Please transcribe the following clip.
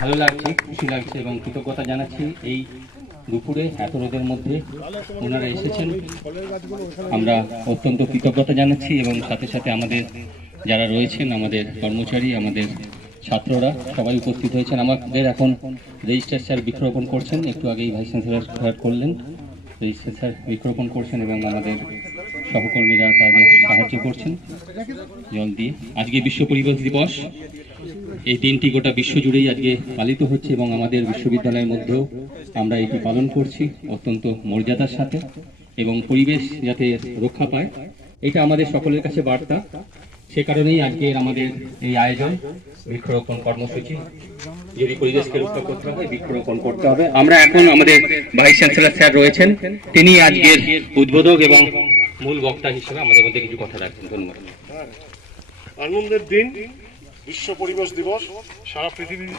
ভালো লাগছে, খুশি লাগছে এবং কৃতজ্ঞতা জানাচ্ছি এই দুপুরে এত রোদের মধ্যে ওনারা এসেছেন। আমরা অত্যন্ত কৃতজ্ঞতা জানাচ্ছি এবং সাথে সাথে আমাদের যারা রয়েছেন, আমাদের কর্মচারী, আমাদের ছাত্ররা সবাই উপস্থিত হয়েছেন। আমাদের এখন রেজিস্ট্রার স্যার বৃক্ষরোপণ করছেন, একটু আগেই ভাইস চ্যান্সেলর করলেন। রেজিস্ট্রার স্যার বৃক্ষরোপণ করছেন এবং আমাদের সহকর্মীরা তাদের সাহায্য করছেন জল দিয়ে। আজকে বিশ্ব পরিবেশ দিবস, এই দিনটি গোটা বিশ্ব জুড়েই আজকে পালিত হচ্ছে এবং আমাদের বিশ্ববিদ্যালয়ের মধ্যেও আমরা এটি পালন করছি অত্যন্ত মর্যাদার সাথে, এবং পরিবেশ যাতে রক্ষা পায় এটা আমাদের সকলের কাছে বার্তা। সে কারণেই আজকের আমাদের এই আয়োজন, বৃক্ষরোপণ কর্মসূচি। যদি পরিবেশকে রক্ষা করতে হবে, বৃক্ষরোপণ করতে হবে। আমরা এখন আমাদের ভাইস চ্যান্সেলর স্যার রয়েছেন, তিনি আজকের উদ্বোধক এবং মূল বক্তা হিসেবে আমাদের মধ্যে কিছু কথা রাখবেন। ধন্যবাদ। আনন্দের দিন, বিশ্ব পরিবেশ দিবস, সারা পৃথিবীর